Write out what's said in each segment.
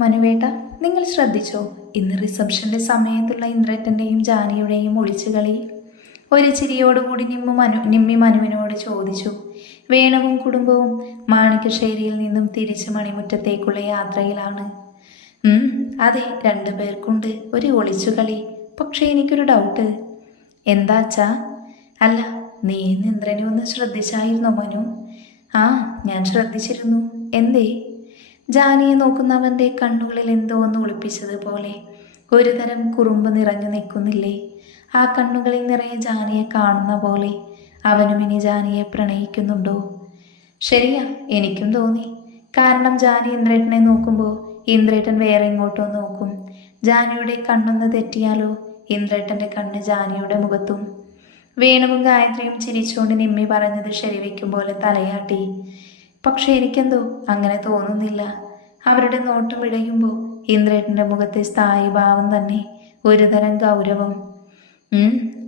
മനുവേട്ട നിങ്ങൾ ശ്രദ്ധിച്ചോ? ഇന്ന് റിസപ്ഷന്റെ സമയത്തുള്ള ഇന്ദ്രറ്റന്റെയും ജാനിയുടെയും ഒളിച്ചുകളി ഒരു ചിരിയോടുകൂടി നിമ്മ മനു നിമ്മി മനുവിനോട് ചോദിച്ചു. വേണവും കുടുംബവും മാണിക്കശ്ശേരിയിൽ നിന്നും തിരിച്ച് മണിമുറ്റത്തേക്കുള്ള യാത്രയിലാണ്. അതെ രണ്ടു പേർക്കുണ്ട്. ഒരു ഒളിച്ചുകളി പക്ഷേ എനിക്കൊരു ഡൗട്ട്. എന്താ അച്ഛാ? അല്ല നീ ഇന്ദ്രനെ ഒന്ന് ശ്രദ്ധിച്ചായിരുന്നോ മനു? ആ ഞാൻ ശ്രദ്ധിച്ചിരുന്നു. എന്തേ? ജാനിയെ നോക്കുന്നവന്റെ കണ്ണുകളിൽ എന്തോ ഒന്ന് ഒളിപ്പിച്ചതുപോലെ ഒരു തരം കുറുമ്പ് നിറഞ്ഞു നിൽക്കുന്നില്ലേ? ആ കണ്ണുകളിൽ നിറയെ ജാനിയെ കാണുന്ന പോലെ അവനും ഇനി ജാനിയെ പ്രണയിക്കുന്നുണ്ടോ? ശരിയാ എനിക്കും തോന്നി. കാരണം ജാനി ഇന്ദ്രേട്ടനെ നോക്കുമ്പോൾ ഇന്ദ്രേട്ടൻ വേറെ എങ്ങോട്ടോ നോക്കും. ജാനിയുടെ കണ്ണൊന്ന് തെറ്റിയാലോ ഇന്ദ്രേട്ടന്റെ കണ്ണ് ജാനിയുടെ മുഖത്തും? വേണുവും ഗായത്രിയും ചിരിച്ചുകൊണ്ട് നിമ്മി പറഞ്ഞത് ശരിവെക്കും പോലെ തലയാട്ടി. പക്ഷെ എനിക്കെന്തോ അങ്ങനെ തോന്നുന്നില്ല. അവരുടെ നോട്ടം ഇടയുമ്പോൾ ഇന്ദ്രേട്ടന്റെ മുഖത്തെ സ്ഥായി ഭാവം തന്നെ ഒരുതരം ഗൗരവം.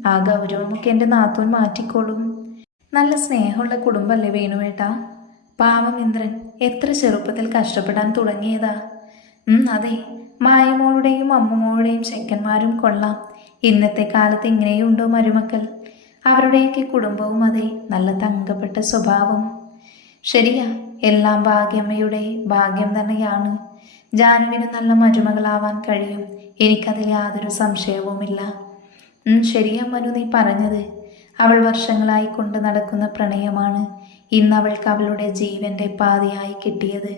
ആ ഗൗരവമൊക്കെ എന്റെ നാത്തൂൻ മാറ്റിക്കോളും. നല്ല സ്നേഹമുള്ള കുടുംബമല്ലേ വേണുവേട്ടാ? പാവം ഇന്ദ്രൻ എത്ര ചെറുപ്പത്തിൽ കഷ്ടപ്പെടാൻ തുടങ്ങിയതാ. അതെ മായമോളുടെയും അമ്മമോളുടെയും ചെക്കന്മാരും കൊള്ളാം. ഇന്നത്തെ കാലത്ത് ഇങ്ങനെയുണ്ടോ മരുമക്കൾ? അവരുടെയൊക്കെ കുടുംബവും അതെ നല്ല തങ്കപ്പെട്ട സ്വഭാവം. ശരിയാ എല്ലാം ഭാഗ്യമ്മയുടെ ഭാഗ്യം തന്നെയാണ്. ജാനുവിന് നല്ല മരുമകളാവാൻ കഴിയും. എനിക്കതിൽ യാതൊരു സംശയവുമില്ല. ശരിയാ മനു നീ പറഞ്ഞത്. അവൾ വർഷങ്ങളായി കൊണ്ട് നടക്കുന്ന പ്രണയമാണ് ഇന്ന് അവൾക്ക് അവളുടെ ജീവന്റെ പാതിയായി കിട്ടിയത്.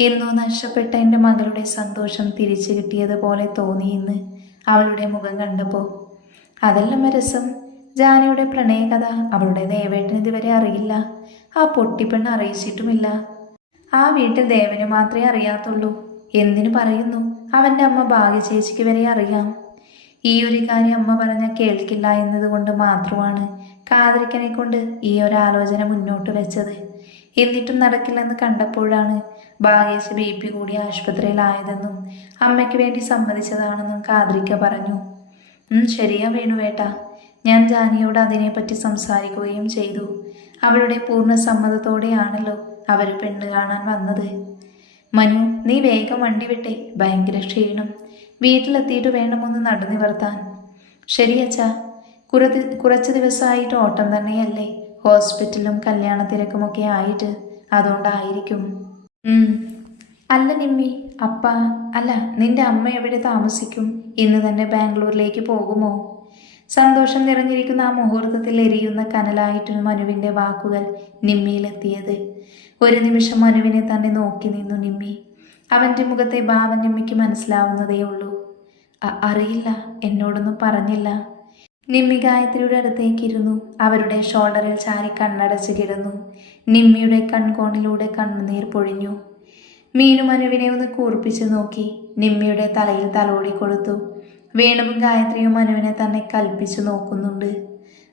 എന്നോ നഷ്ടപ്പെട്ട എന്റെ മകളുടെ സന്തോഷം തിരിച്ചു കിട്ടിയതുപോലെ തോന്നി ഇന്ന് അവളുടെ മുഖം കണ്ടപ്പോൾ. അതെല്ലാം രസം? ജാനയുടെ പ്രണയകഥ അവളുടെ ദേവേട്ടന് ഇതുവരെ അറിയില്ല. ആ പൊട്ടിപ്പെണ്ണ് അറിയിച്ചിട്ടുമില്ല. ആ വീട്ടിൽ ദേവന് മാത്രമേ അറിയാത്തുള്ളൂ. എന്തിനു പറയുന്നു? അവന്റെ അമ്മ ഭാഗ്യ ചേച്ചിക്ക് വരെ അറിയാം. ഈ ഒരു കാര്യം അമ്മ പറഞ്ഞ കേൾക്കില്ല എന്നതുകൊണ്ട് മാത്രമാണ് കാതിരിക്കനെ കൊണ്ട് ഈ ഒരു ആലോചന മുന്നോട്ട് വെച്ചത്. എന്നിട്ടും നടക്കില്ലെന്ന് കണ്ടപ്പോഴാണ് ഭാഗ്യേശ് ബി പി കൂടി ആശുപത്രിയിലായതെന്നും അമ്മയ്ക്ക് വേണ്ടി സമ്മതിച്ചതാണെന്നും കാതിരിക്ക പറഞ്ഞു. ശരിയാ ശരിയാ വേണുവേട്ട. ഞാൻ ജാനിയോട് അതിനെപ്പറ്റി സംസാരിക്കുകയും ചെയ്തു. അവളുടെ പൂർണ സമ്മതത്തോടെയാണല്ലോ അവർ പെണ്ണ് കാണാൻ വന്നത്. മനു നീ വേഗം വണ്ടി വിട്ടെ. ഭയങ്കര ക്ഷീണം. വീട്ടിലെത്തിയിട്ട് വേണമൊന്ന് നടുനിവർത്താൻ ശരി അച്ഛാ. കുറച്ച് കുറച്ച് ദിവസമായിട്ട് ഓട്ടം തന്നെയല്ലേ. ഹോസ്പിറ്റലും കല്യാണ തിരക്കുമൊക്കെ ആയിട്ട് അതുകൊണ്ടായിരിക്കും. അല്ല നിമ്മി അപ്പ. അല്ല നിന്റെ അമ്മ എവിടെ താമസിക്കും? ഇന്ന് തന്നെ ബാംഗ്ലൂരിലേക്ക് പോകുമോ? സന്തോഷം നിറഞ്ഞിരിക്കുന്ന ആ മുഹൂർത്തത്തിൽ എരിയുന്ന കനലായിട്ടാണ് മനുവിന്റെ വാക്കുകൾ നിമ്മിയിലെത്തിയത്. ഒരു നിമിഷം മനുവിനെ തന്നെ നോക്കി നിന്നു നിമ്മി. അവന്റെ മുഖത്തെ ഭാവം നിമ്മിക്ക് മനസ്സിലാവുന്നതേ ഉള്ളൂ. "അ- അറിയില്ല എന്നോടൊന്നും പറഞ്ഞില്ല. നിമ്മി ഗായത്രിയുടെ അടുത്തേക്കിരുന്നു. അവരുടെ ഷോൾഡറിൽ ചാരി കണ്ണടച്ച് കിടന്നു. നിമ്മിയുടെ കൺകോണിലൂടെ കണ്ണുനീർ പൊഴിഞ്ഞു. മീനു മനുവിനെ ഒന്ന് കൂർപ്പിച്ചു നോക്കി. നിമ്മിയുടെ തലയിൽ തലോടി കൊടുത്തു. വേണുവും ഗായത്രിയും മനുവിനെ തന്നെ കൽപ്പിച്ചു നോക്കുന്നുണ്ട്.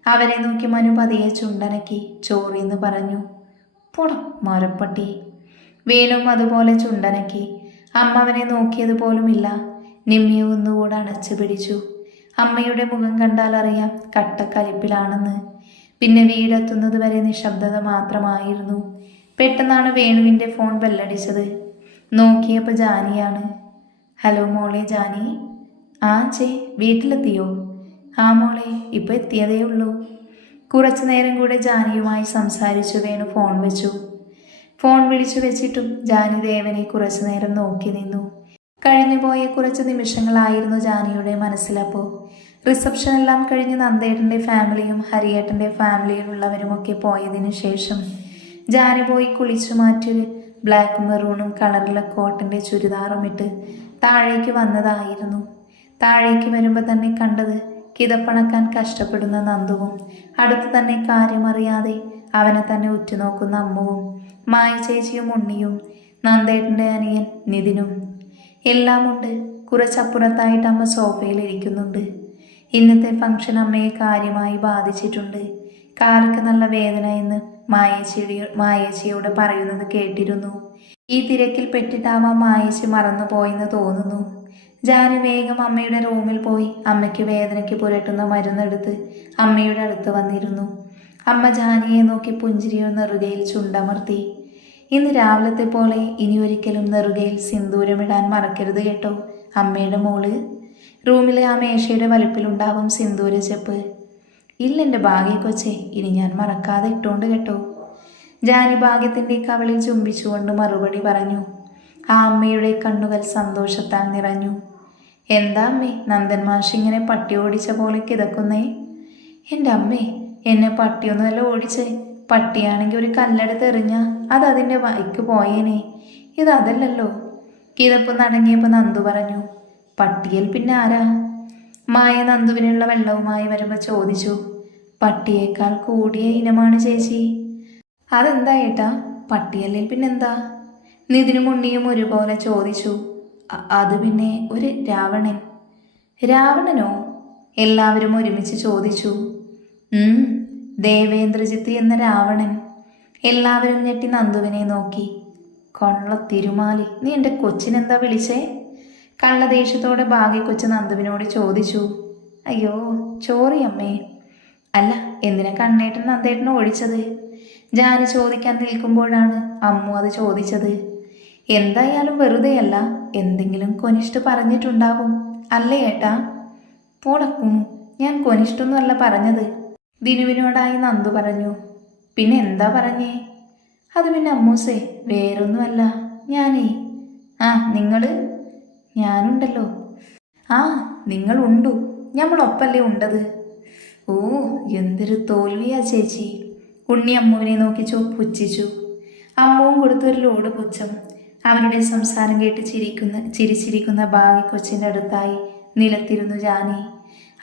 അവരെ നോക്കി മനു പതിയെ ചുണ്ടനക്കി ചോറിന്ന് പറഞ്ഞു പുട മരപ്പട്ടി. വീണും അതുപോലെ ചുണ്ടനക്കി അമ്മ അവനെ നോക്കിയതുപോലുമില്ല. നിമ്മിയെ ഒന്നുകൂടെ അണച്ചു പിടിച്ചു. അമ്മയുടെ മുഖം കണ്ടാൽ അറിയാം കട്ടക്കലിപ്പിലാണെന്ന്. പിന്നെ വീടെത്തുന്നത് വരെ നിശബ്ദത മാത്രമായിരുന്നു. പെട്ടെന്നാണ് വേണുവിന്റെ ഫോൺ ബെല്ലടിച്ചത്. നോക്കിയപ്പോൾ ജാനിയാണ്. ഹലോ മോളെ ജാനി ആ ചേ വീട്ടിലെത്തിയോ? ആ മോളെ ഇപ്പോൾ എത്തിയതേ ഉള്ളൂ. കുറച്ചു നേരം കൂടെ ജാനിയുമായി സംസാരിച്ചു വേണു ഫോൺ വെച്ചു. ഫോൺ വിളിച്ചു വെച്ചിട്ടും ജാനി ദേവനെ കുറച്ചു നേരം നോക്കി നിന്നു. കഴിഞ്ഞുപോയ കുറച്ച് നിമിഷങ്ങളായിരുന്നു ജാനിയുടെ മനസ്സിലപ്പോൾ റിസപ്ഷൻ എല്ലാം കഴിഞ്ഞ് നന്ദേട്ടന്റെ ഫാമിലിയും ഹരിയേട്ടന്റെ ഫാമിലിയിലുള്ളവരുമൊക്കെ പോയതിനു ശേഷം ജാനി പോയി കുളിച്ചു മാറ്റി ബ്ലാക്ക് മെറൂണും കളറിലെ കോട്ടന്റെ ചുരിദാറും ഇട്ട് താഴേക്ക് വന്നതായിരുന്നു. താഴേക്ക് വരുമ്പോൾ തന്നെ കണ്ടത് കിതപ്പണക്കാൻ കഷ്ടപ്പെടുന്ന നന്ദുവും അടുത്ത് തന്നെ കാര്യമറിയാതെ അവനെ തന്നെ ഉറ്റുനോക്കുന്ന അമ്മുവും മായ ചേച്ചിയും ഉണ്ണിയും നന്ദേട്ടന്റെ അനിയൻ നിതിനും. എല്ലാമുണ്ട് കുറച്ചപ്പുറത്തായിട്ട് അമ്മ സോഫയിൽ ഇരിക്കുന്നുണ്ട്. ഇന്നത്തെ ഫംഗ്ഷൻ അമ്മയെ കാര്യമായി ബാധിച്ചിട്ടുണ്ട്. കാലക്ക് നല്ല വേദന എന്ന് മായേച്ചിയുടെ മായേച്ചിയോട് പറയുന്നത് കേട്ടിരുന്നു. ഈ തിരക്കിൽ പെട്ടിട്ടാവാം മായേച്ചി മറന്നുപോയെന്ന് തോന്നുന്നു. ജാനു വേഗം അമ്മയുടെ റൂമിൽ പോയി. അമ്മയ്ക്ക് വേദനയ്ക്ക് പുരട്ടുന്ന മരുന്നെടുത്ത് അമ്മയുടെ അടുത്ത് വന്നിരുന്നു. അമ്മ ജാനിയെ നോക്കി പുഞ്ചിരിയോ നെറുകയിൽ ചുണ്ടമർത്തി. ഇന്ന് രാവിലത്തെ പോലെ ഇനി ഒരിക്കലും നെറുകയിൽ സിന്ദൂരമിടാൻ മറക്കരുത് കേട്ടോ അമ്മയുടെ മോൾ. റൂമിലെ ആ മേശയുടെ വലുപ്പിലുണ്ടാവും സിന്ദൂര ചെപ്പ്. ഇല്ല എന്റെ ഭാഗ്യ കൊച്ചെ ഇനി ഞാൻ മറക്കാതെ ഇട്ടോണ്ട് കേട്ടോ ജാനി ഭാഗ്യത്തിന്റെ കവളിൽ ചുംബിച്ചുകൊണ്ട് മറുപടി പറഞ്ഞു. ആ അമ്മയുടെ കണ്ണുകൾ സന്തോഷത്താൽ നിറഞ്ഞു. എന്താ അമ്മേ നന്ദൻ മാഷിങ്ങനെ പട്ടി ഓടിച്ച പോലെ കിതക്കുന്നേ? എന്റെ അമ്മേ എന്നെ പട്ടിയൊന്നുമല്ല ഓടിച്ചേ. പട്ടിയാണെങ്കിൽ ഒരു കല്ലെടുത്ത് എറിഞ്ഞ അത് അതിന്റെ വൈക്ക് പോയേനെ. ഇത് അതല്ലല്ലോ. കിതപ്പ് നടങ്ങിയപ്പോൾ നന്ദു പറഞ്ഞു പട്ടിയിൽ പിന്നെ ആരാ? മായ നന്ദുവിനുള്ള വെള്ളവുമായി വരുമ്പോൾ ചോദിച്ചു പട്ടിയേക്കാൾ കൂടിയ ഇനമാണ് ചേച്ചി. അതെന്താ ഏട്ടാ? പട്ടിയല്ലിൽ പിന്നെന്താ? നിതിനും ഉണ്ണിയും ഒരുപോലെ ചോദിച്ചു "അ- അത് പിന്നെ ഒരു രാവണൻ. രാവണനോ? എല്ലാവരും ഒരുമിച്ച് ചോദിച്ചു. ദേവേന്ദ്രജിത്ത് എന്ന രാവണൻ. എല്ലാവരും ഞെട്ടി നന്ദുവിനെ നോക്കി. കൊള്ള തിരുമാലി നീ എന്റെ കൊച്ചിനെന്താ വിളിച്ചേ? കള്ളദേശത്തോടെ ഭാഗ്യ കൊച്ച് നന്ദുവിനോട് ചോദിച്ചു. അയ്യോ ചോറി അമ്മേ. അല്ല എന്തിനാ കണ്ണേട്ടൻ നന്ദേട്ടൻ ഒഴിച്ചത്? ജാനി ചോദിക്കാൻ നിൽക്കുമ്പോഴാണ് അമ്മു അത് ചോദിച്ചത്. എന്തായാലും വെറുതെയല്ല. എന്തെങ്കിലും കൊനിഷ്ട് പറഞ്ഞിട്ടുണ്ടാവും. അല്ലേ ഏട്ടാ? പോടക്കും ഞാൻ കൊനിഷ്ടൊന്നുമല്ല പറഞ്ഞത്. ദിനുവിനോടായി നന്ദു പറഞ്ഞു. പിന്നെ എന്താ പറഞ്ഞേ? അത് പിന്നെ അമ്മൂസേ വേറൊന്നുമല്ല. ഞാനേ. ആ നിങ്ങൾ? ഞാനുണ്ടല്ലോ. ആ നിങ്ങളുണ്ടു ഞമ്മളൊപ്പല്ലേ ഉണ്ടത്. ഓ എന്തൊരു തോൽവിയാ ചേച്ചി. ഉണ്ണി അമ്മുവിനെ നോക്കി പുച്ഛിച്ചു. അമ്മുവും കൊടുത്തൊരു ലോഡ് പുച്ഛം. അവരുടെ സംസാരം കേട്ട് ചിരിക്കുന്ന ചിരിച്ചിരിക്കുന്ന ഭാഗ്യ കൊച്ചിന്റെ അടുത്തായി നിലത്തിരുന്നു ജാനി.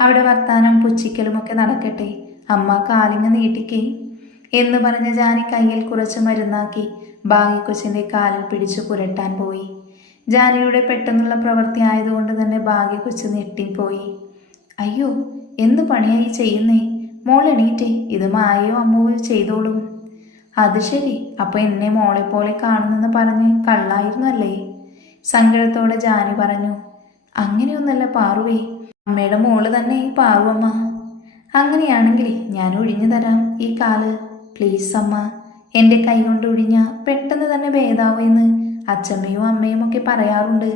അവിടെ വർത്താനം പുച്ഛിക്കലുമൊക്കെ നടക്കട്ടെ. അമ്മ കാലിങ്ങ നീട്ടിക്കേ എന്ന് പറഞ്ഞ ജാനി കയ്യിൽ കുറച്ച് മരുന്നാക്കി ഭാഗ്യ കൊച്ചിന്റെ കാലിൽ പിടിച്ചു പുരട്ടാൻ പോയി. ജാനിയുടെ പെട്ടെന്നുള്ള പ്രവൃത്തി ആയതുകൊണ്ട് തന്നെ ഭാഗ്യ കൊച്ചു ഞെട്ടിപ്പോയി. അയ്യോ എന്ത് പണിയായി ചെയ്യുന്നേ? മോൾ എണീറ്റേ ഇത് മായയോ അമ്മയോ ചെയ്തോളും. അത് ശരി. അപ്പൊ എന്നെ മോളെ പോലെ കാണുന്നെന്ന് പറഞ്ഞ് കള്ളായിരുന്നു അല്ലേ സങ്കടത്തോടെ ജാനി പറഞ്ഞു അങ്ങനെയൊന്നല്ല പാറുവേ. അമ്മയുടെ മോൾ തന്നെ ഈ പാറുവമ്മ അങ്ങനെയാണെങ്കിൽ ഞാൻ ഒഴിഞ്ഞു തരാം ഈ കാൽ. പ്ലീസ് അമ്മ എന്റെ കൈ കൊണ്ട് ഒഴിഞ്ഞ പെട്ടെന്ന് തന്നെ ഭേദാവുമെന്ന് അച്ഛമ്മയും അമ്മയും ഒക്കെ പറയാറുണ്ട്.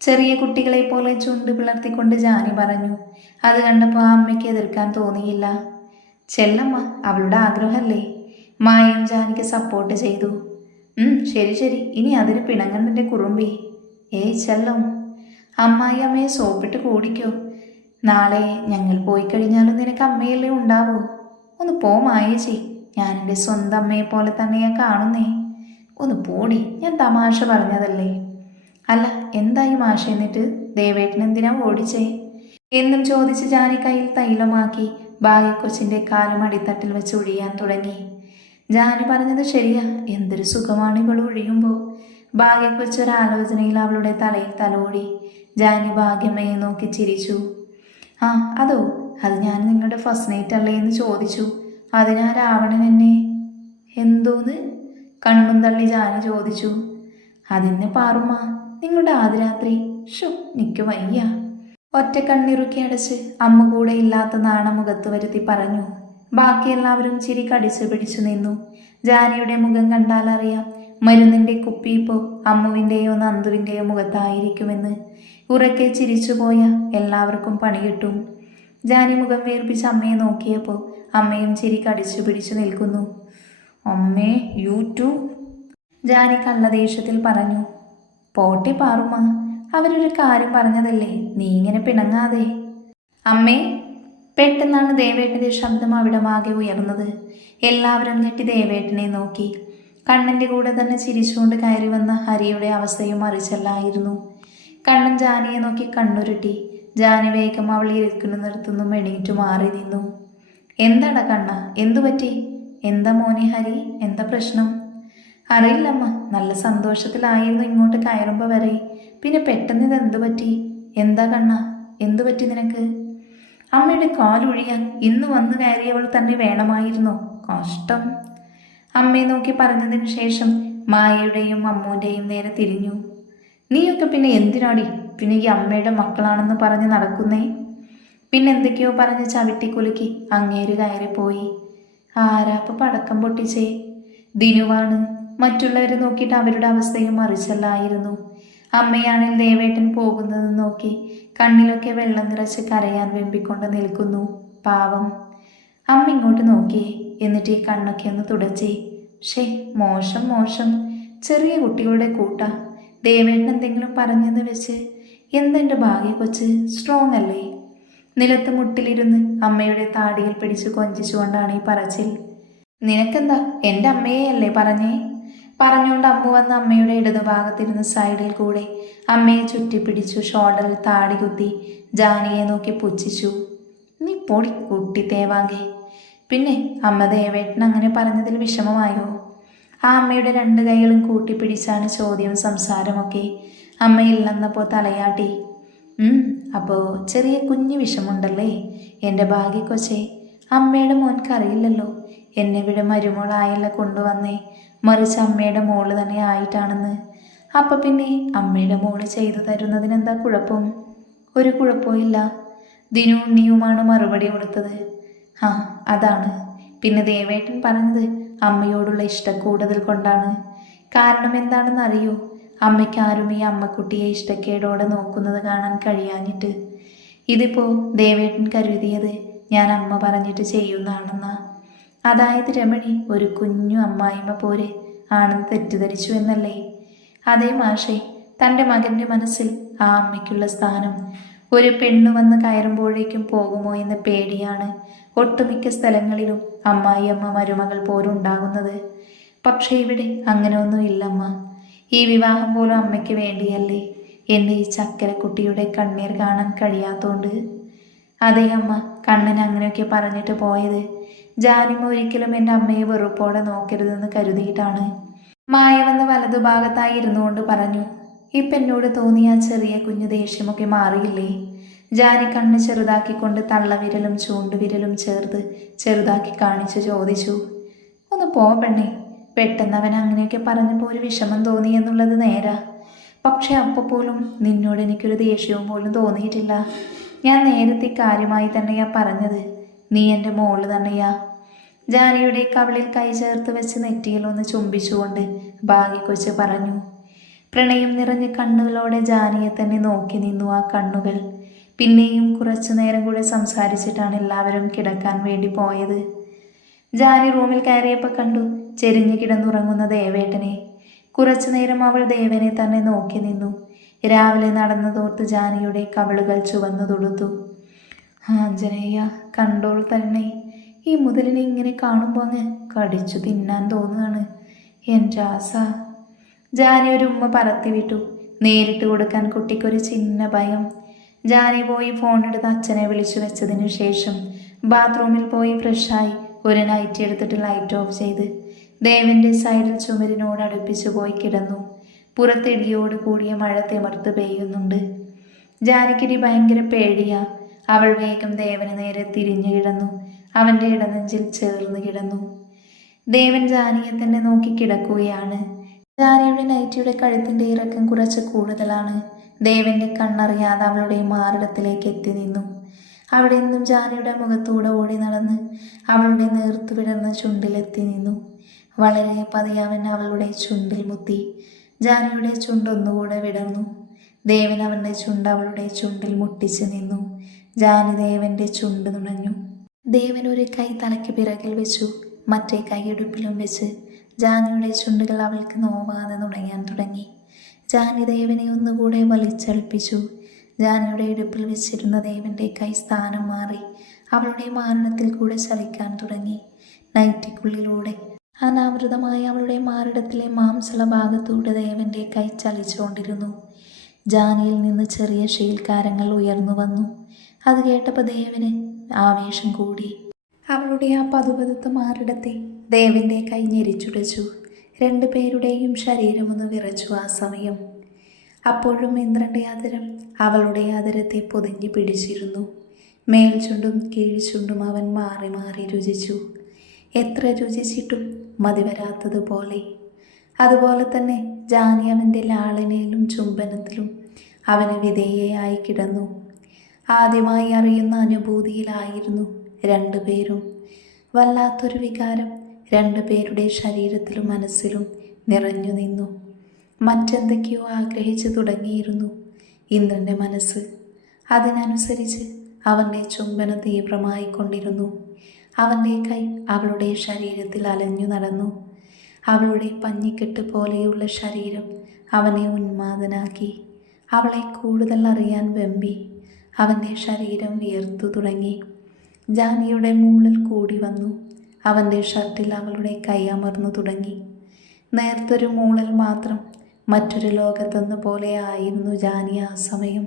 ചെറിയ കുട്ടികളെ പോലെ ചുണ്ട് പിളർത്തിക്കൊണ്ട് ജാനി പറഞ്ഞു അത് കണ്ടപ്പോൾ ആ അമ്മയ്ക്ക് എതിർക്കാൻ തോന്നിയില്ല. ചെല്ലമ്മ അവളുടെ ആഗ്രഹമല്ലേ? മായയും ജാനിക്ക് സപ്പോർട്ട് ചെയ്തു. ശരി ശരി. ഇനി അതിന് പിണങ്ങണ്ടന്റെ കുറുമ്പി. ഏയ് ചെല്ലോ. അമ്മായി അമ്മയെ സോപ്പിട്ട് കൂടിക്കോ. നാളെ ഞങ്ങൾ പോയി കഴിഞ്ഞാലും നിനക്ക് അമ്മയല്ലേ ഉണ്ടാവൂ. ഒന്ന് പോ മായേച്ചി. ഞാൻ എന്റെ സ്വന്തം അമ്മയെ പോലെ തന്നെയാ കാണുന്നേ. ഒന്ന് പോടി. ഞാൻ തമാശ പറഞ്ഞതല്ലേ. അല്ല എന്തായി മാഷ എന്നിട്ട്? ദേവേട്ടൻ എന്തിനാ ഓടിച്ചേ? എന്നും ചോദിച്ച് ജാനി കയ്യിൽ തൈലമാക്കി ഭാഗ്യക്കൊച്ചിന്റെ കാലും അടിത്തട്ടിൽ വെച്ച് ഒഴിയാൻ തുടങ്ങി. ജാനി പറഞ്ഞത് ശരിയാ. എന്തൊരു സുഖമാണ് ഇവൾ ഒഴിയുമ്പോൾ ഭാഗ്യക്കുറിച്ചൊരാലോചനയിൽ അവളുടെ തലയിൽ തലോടി. ജാനി ഭാഗ്യമ്മയെ നോക്കി ചിരിച്ചു. ആ അതോ? അത് ഞാൻ നിങ്ങളുടെ ഫസ്റ്റ് നൈറ്റ് അല്ലേ എന്ന് ചോദിച്ചു. അതിനാ രാവണൻ എന്നെ എന്തോന്ന്? കണ്ണും തള്ളി ജാനി ചോദിച്ചു. അതിന് പാറുമ്മ. നിങ്ങളുടെ ആദ്യരാത്രി. ഷോ നിക്ക് വയ്യ. ഒറ്റ കണ്ണിറുക്കി അടച്ച് അമ്മ കൂടെ ഇല്ലാത്ത നാണം മുഖത്ത് വരുത്തി പറഞ്ഞു. ബാക്കി എല്ലാവരും ചിരി കടിച്ചു പിടിച്ചു നിന്നു. ജാനിയുടെ മുഖം കണ്ടാൽ അറിയാം മരുന്നിന്റെ കുപ്പി ഇപ്പോൾ അമ്മുവിന്റെയോ നന്ദുവിന്റെയോ മുഖത്തായിരിക്കുമെന്ന്. ഉറക്കെ ചിരിച്ചുപോയ എല്ലാവർക്കും പണി കിട്ടും. ജാനി മുഖം വീർപ്പിച്ച് അമ്മയെ നോക്കിയപ്പോൾ അമ്മയും ചിരി കടിച്ചു പിടിച്ചു നിൽക്കുന്നു. അമ്മേ യു ടു ജാനി കള്ളദേശത്തിൽ പറഞ്ഞു. പോട്ടെ പാറുമ്മ. അവരൊരു കാര്യം പറഞ്ഞതല്ലേ? നീ ഇങ്ങനെ പിണങ്ങാതെ. അമ്മേ പെട്ടെന്നാണ് ദേവേട്ടന്റെ ശബ്ദം അവിടമാകെ ഉയർന്നത്. എല്ലാവരും ഞെട്ടി ദേവേട്ടനെ നോക്കി. കണ്ണന്റെ കൂടെ തന്നെ ചിരിച്ചുകൊണ്ട് കയറി വന്ന ഹരിയുടെ അവസ്ഥയും അറിച്ചല്ലായിരുന്നു കണ്ണൻ ജാനിയെ നോക്കി കണ്ണുരുട്ടി. ജാനി വേഗം അവൾ ഇരിക്കുന്നിടത്തുനിന്നും എണീറ്റു മാറി നിന്നു. എന്താടാ കണ്ണ? എന്തു പറ്റി? എന്താ മോനെ ഹരി? എന്താ പ്രശ്നം? അറിയില്ലമ്മ നല്ല സന്തോഷത്തിലായിരുന്നു ഇങ്ങോട്ട് കയറുമ്പോൾ വരെ. പിന്നെ പെട്ടെന്ന് ഇത് എന്തു പറ്റി? എന്താ കണ്ണ? എന്തു പറ്റി നിനക്ക്? അമ്മയുടെ കാലൊഴിയാൻ ഇന്ന് വന്നു കയറിയവൾ തന്നെ വേണമായിരുന്നു. കഷ്ടം. അമ്മയെ നോക്കി പറഞ്ഞതിന് ശേഷം മായയുടെയും അമ്മൂന്റെയും നേരെ തിരിഞ്ഞു. നീയൊക്കെ പിന്നെ എന്തിനാടി? പിന്നെ ഈ അമ്മയുടെ മക്കളാണെന്ന് പറഞ്ഞ് നടക്കുന്നേ? പിന്നെ എന്തൊക്കെയോ പറഞ്ഞ് ചവിട്ടിക്കുലുക്കി അങ്ങേര് കയറിപ്പോയി. ആരാപ്പ് പടക്കം പൊട്ടിച്ചേ? ദിനുവാണ്. മറ്റുള്ളവരെ നോക്കിയിട്ട് അവരുടെ അവസ്ഥയും മറിച്ചല്ലായിരുന്നു. അമ്മയാണെങ്കിൽ ദേവേട്ടൻ പോകുന്നത് നോക്കി. കണ്ണിലൊക്കെ വെള്ളം നിറച്ച് കരയാൻ വെമ്പിക്കൊണ്ട് നിൽക്കുന്നു. പാവം. അമ്മ ഇങ്ങോട്ട് നോക്കിയേ എന്നിട്ട് ഈ കണ്ണൊക്കെ ഒന്ന് തുടച്ചേ. ഷേ മോശം മോശം. ചെറിയ കുട്ടികളുടെ കൂട്ട. ദേവേട്ടൻ എന്തെങ്കിലും പറഞ്ഞെന്ന് വെച്ച് എന്തെന്റെ ഭാഗ്യ കൊച്ച്? സ്ട്രോങ് അല്ലേ? നിലത്ത് മുട്ടിലിരുന്ന് അമ്മയുടെ താടിയിൽ പിടിച്ച് കൊഞ്ചിച്ചുകൊണ്ടാണ് ഈ പറച്ചിൽ. നിനക്കെന്താ? എന്റെ അമ്മയെ അല്ലേ പറഞ്ഞേ? പറഞ്ഞുകൊണ്ട് അമ്മു വന്ന് അമ്മയുടെ ഇടതുഭാഗത്തിരുന്ന് സൈഡിൽ കൂടെ അമ്മയെ ചുറ്റിപ്പിടിച്ചു ഷോൾഡറിൽ താടി കുത്തി ജാനിയെ നോക്കി പുച്ഛിച്ചു. നീ പൊടി കുട്ടി തേവാകെ പിന്നെ അമ്മ ദേവേട്ടൻ അങ്ങനെ പറഞ്ഞതിൽ വിഷമമായോ? ആ അമ്മയുടെ രണ്ട് കൈകളും കൂട്ടിപ്പിടിച്ചാണ് ചോദ്യവും സംസാരമൊക്കെ അമ്മ ഇല്ലെന്നപ്പോൾ തലയാട്ടി. അപ്പോൾ ചെറിയ കുഞ്ഞു വിഷമുണ്ടല്ലേ എന്റെ ഭാഗ്യക്കൊച്ചേ അമ്മയുടെ മോൻക്കറിയില്ലല്ലോ എന്നെ ഇവിടെ മരുമോളായല്ല കൊണ്ടുവന്നേ. മറിച്ച് അമ്മയുടെ മോൾ തന്നെ ആയിട്ടാണെന്ന്. അപ്പം പിന്നെ അമ്മയുടെ മോൾ ചെയ്തു തരുന്നതിന് എന്താ കുഴപ്പം? ഒരു കുഴപ്പമില്ല ദിനു ഉണ്ണിയുമാണ് മറുപടി കൊടുത്തത്. ആ അതാണ്. പിന്നെ ദേവേട്ടൻ പറഞ്ഞത് അമ്മയോടുള്ള ഇഷ്ടക്കൂടുതൽ കൊണ്ടാണ്. കാരണം എന്താണെന്ന് അറിയോ? അമ്മയ്ക്ക് ആരും ഈ അമ്മക്കുട്ടിയെ ഇഷ്ടക്കേടോടെ നോക്കുന്നത് കാണാൻ കഴിയാഞ്ഞിട്ട്. ഇതിപ്പോ ദേവേട്ടൻ കരുതിയത് ഞാൻ അമ്മ പറഞ്ഞിട്ട് ചെയ്യുന്നതാണെന്നാ. അതായത് രമണി ഒരു കുഞ്ഞു അമ്മായിമ്മ പോലെ ആണെന്ന് തെറ്റിദ്ധരിച്ചു എന്നല്ലേ? അതേ മാഷെ തന്റെ മകന്റെ മനസ്സിൽ ആ അമ്മയ്ക്കുള്ള സ്ഥാനം ഒരു പെണ്ണ് വന്ന് കയറുമ്പോഴേക്കും പോകുമോ എന്ന പേടിയാണ് ഒട്ടുമിക്ക സ്ഥലങ്ങളിലും അമ്മായി അമ്മ മരുമകൾ പോലും ഉണ്ടാകുന്നത്. പക്ഷേ ഇവിടെ അങ്ങനെ ഒന്നും ഇല്ലമ്മ. ഈ വിവാഹം പോലും അമ്മയ്ക്ക് വേണ്ടിയല്ലേ? എന്റെ ഈ ചക്കരക്കുട്ടിയുടെ കണ്ണീർ കാണാൻ കഴിയാത്തോണ്ട്. അതേ അമ്മ കണ്ണൻ അങ്ങനെയൊക്കെ പറഞ്ഞിട്ട് പോയത് ജാനിമ ഒരിക്കലും എന്റെ അമ്മയെ വെറുപ്പോടെ നോക്കരുതെന്ന് കരുതിയിട്ടാണ്. മായ വന്ന് വലതുഭാഗത്തായി ഇരുന്നുകൊണ്ട് പറഞ്ഞു ഇപ്പം എന്നോട് തോന്നിയ ചെറിയ കുഞ്ഞു ദേഷ്യമൊക്കെ മാറിയില്ലേ? ജാനി കണ്ണ് ചെറുതാക്കിക്കൊണ്ട് തള്ളവിരലും ചൂണ്ടുവിരലും ചേർത്ത് ചെറുതാക്കി കാണിച്ചു ചോദിച്ചു ഒന്ന് പോ പെണ്ണേ പെട്ടെന്ന് അവൻ അങ്ങനെയൊക്കെ പറഞ്ഞപ്പോൾ ഒരു വിഷമം തോന്നി എന്നുള്ളത് നേരാ. പക്ഷെ അപ്പോൾ പോലും നിന്നോട് എനിക്കൊരു ദേഷ്യവും പോലും തോന്നിയിട്ടില്ല. ഞാൻ നേരത്തെ കാര്യമായി തന്നെയാ പറഞ്ഞത്. നീ എന്റെ മോൾ തന്നെയാ. ജാനിയുടെ കവളിൽ കൈ ചേർത്ത് വെച്ച് നെറ്റിയിൽ ഒന്ന് ചുംബിച്ചുകൊണ്ട് ഭാഗ്യക്കൊച്ച് പറഞ്ഞു പ്രണയം നിറഞ്ഞ കണ്ണുകളോടെ ജാനിയെ തന്നെ നോക്കി നിന്നു ആ കണ്ണുകൾ. പിന്നെയും കുറച്ചു നേരം കൂടെ സംസാരിച്ചിട്ടാണ് എല്ലാവരും കിടക്കാൻ വേണ്ടി പോയത്. ജാനി റൂമിൽ കയറിയപ്പോൾ കണ്ടു ചെരിഞ്ഞു കിടന്നുറങ്ങുന്ന ദേവേട്ടനെ. കുറച്ചു നേരം അവൾ ദേവനെ തന്നെ നോക്കി നിന്നു. രാവിലെ നടന്നതോർത്ത് ജാനിയുടെ കവളുകൾ ചുവന്നു തൊടുത്തു. ആഞ്ജനേയ കണ്ടോൾ തന്നെ. ഈ മുതലിനെ ഇങ്ങനെ കാണുമ്പോൾ അങ്ങ് കടിച്ചു തിന്നാൻ തോന്നുകയാണ്. എന്റെ ആസ? ജാനി ഒരു ഉമ്മ പറത്തി വിട്ടു. നേരിട്ട് കൊടുക്കാൻ കുട്ടിക്കൊരു ചിന്ന ഭയം. ജാനി പോയി ഫോൺ എടുത്ത് അച്ഛനെ വിളിച്ചു വെച്ചതിനു ശേഷം ബാത്റൂമിൽ പോയി ഫ്രഷായി ഒരു നൈറ്റ് എടുത്തിട്ട് ലൈറ്റ് ഓഫ് ചെയ്ത് ദേവന്റെ സൈഡിൽ ചുമരിനോട് അടുപ്പിച്ചു പോയി കിടന്നു. പുറത്തിടിയോട് കൂടിയ മഴ തിമർത്ത് പെയ്യുന്നുണ്ട്. ജാനിക്കിടി ഭയങ്കര പേടിയാ. അവൾ വേഗം ദേവന് നേരെ തിരിഞ്ഞു കിടന്നു. അവന്റെ ഇടനെഞ്ചിൽ ചേർന്ന് കിടന്നു. ദേവൻ ജാനിയെ തന്നെ നോക്കി കിടക്കുകയാണ്. ജാനിയുടെ നൈറ്റിയുടെ കഴുത്തിന്റെ ഇറക്കം കുറച്ച് കൂടുതലാണ്. ദേവന്റെ കണ്ണറിയാതെ അവളുടെ മാറിടത്തിലേക്ക് എത്തി നിന്നു. അവിടെ നിന്നും ജാനിയുടെ മുഖത്തൂടെ ഓടി നടന്ന് അവളുടെ നേർത്തു വിടർന്ന ചുണ്ടിലെത്തി നിന്നു. വളരെ പതിയെ അവൻ അവളുടെ ചുണ്ടിൽ മുത്തി ജാനിയുടെ ചുണ്ടൊന്നുകൂടെ വിടർന്നു. ദേവൻ അവന്റെ ചുണ്ട് അവളുടെ ചുണ്ടിൽ മുട്ടിച്ച് നിന്നു. ജാനി ദേവന്റെ ചുണ്ട് നുണഞ്ഞു. ദേവൻ ഒരു കൈ തലയ്ക്ക് പിറകിൽ വെച്ചു മറ്റേ കൈ ഇടുപ്പിലും വെച്ച് ജാനിയുടെ ചുണ്ടുകൾ അവൾക്ക് നോവാതെ നുണയാൻ തുടങ്ങി. ജാനി ദേവനെ ഒന്നുകൂടെ വലിച്ചടുപ്പിച്ചു ജാനിയുടെ ഇടുപ്പിൽ വെച്ചിരുന്ന ദേവന്റെ കൈ സ്ഥാനം മാറി അവളുടെ മാരണത്തിൽ കൂടെ ചലിക്കാൻ തുടങ്ങി. നൈറ്റിക്കുള്ളിലൂടെ അനാവൃതമായ അവളുടെ മാറിടത്തിലെ മാംസള ഭാഗത്തൂടെ ദേവന്റെ കൈ ചലിച്ചുകൊണ്ടിരുന്നു. ജാനിയിൽ നിന്ന് ചെറിയ ശീൽക്കാരങ്ങൾ ഉയർന്നു വന്നു. അത് കേട്ടപ്പോൾ ദേവന് ആവേശം കൂടി. അവളുടെ ആ പതുപതുത്ത മാറിടത്തെ ദേവന്റെ കൈ ഞെരിച്ചുടച്ചു. രണ്ടു പേരുടെയും ശരീരമൊന്ന് വിറച്ചു ആ സമയം. അപ്പോഴും ഇന്ദ്രന്റെ ആദരം അവളുടെ ആദരത്തെ പൊതിഞ്ഞു പിടിച്ചിരുന്നു. മേൽചുണ്ടും കീഴ്ചുണ്ടും അവൻ മാറി മാറി രുചിച്ചു. എത്ര രുചിച്ചിട്ടും മതിവരാത്തതുപോലെ അതുപോലെ തന്നെ ജാനി അവന്റെ ലാളനയിലും ചുംബനത്തിലും അവന് വിധേയയായി കിടന്നു. ആദ്യമായി അറിയുന്ന അനുഭൂതിയിലായിരുന്നു രണ്ടുപേരും. വല്ലാത്തൊരു വികാരം രണ്ടുപേരുടെ ശരീരത്തിലും മനസ്സിലും നിറഞ്ഞു നിന്നു. മറ്റെന്തൊക്കെയോ ആഗ്രഹിച്ചു തുടങ്ങിയിരുന്നു ഇന്ദ്രന്റെ മനസ്സ്. അതിനനുസരിച്ച് അവന്റെ ചുംബന തീവ്രമായി കൊണ്ടിരുന്നു. അവന്റെ കൈ അവളുടെ ശരീരത്തിൽ അലഞ്ഞു നടന്നു. അവളുടെ പഞ്ഞിക്കെട്ട് പോലെയുള്ള ശരീരം അവനെ ഉന്മാദനാക്കി. അവളെ കൂടുതൽ അറിയാൻ വെമ്പി. അവന്റെ ശരീരം വിയർത്തു തുടങ്ങി. ജാനിയുടെ മൂളിൽ കൂടി വന്നു. അവന്റെ ഷർട്ടിൽ അവളുടെ കൈ അമർന്നു തുടങ്ങി. നേർത്തൊരു മൂളൽ മാത്രം മറ്റൊരു ലോകത്തെന്ന പോലെ ആയിരുന്നു ജാനി ആ സമയം.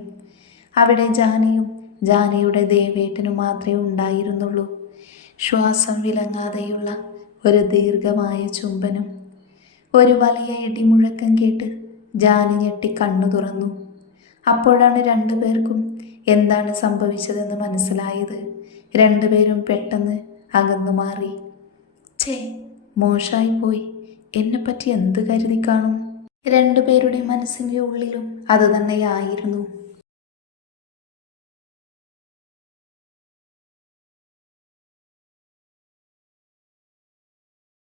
അവിടെ ജാനിയും ജാനിയുടെ ദേവേട്ടനും മാത്രമേ ഉണ്ടായിരുന്നുള്ളൂ. ശ്വാസം വിലങ്ങാതെയുള്ള ഒരു ദീർഘമായ ചുംബനം. ഒരു വലിയ ഇടിമുഴക്കം കേട്ട് ജാനി ഞെട്ടി കണ്ണു തുറന്നു. അപ്പോഴാണ് രണ്ടുപേർക്കും എന്താണ് സംഭവിച്ചതെന്ന് മനസ്സിലായത്? രണ്ടുപേരും പെട്ടെന്ന് അകന്നു മാറി. ചേ മോശായിപ്പോയി. പോയി എന്നെപ്പറ്റി എന്ത് കരുതി കാണും? രണ്ടുപേരുടെ മനസ്സിന്റെ ഉള്ളിലും അത് തന്നെയായിരുന്നു.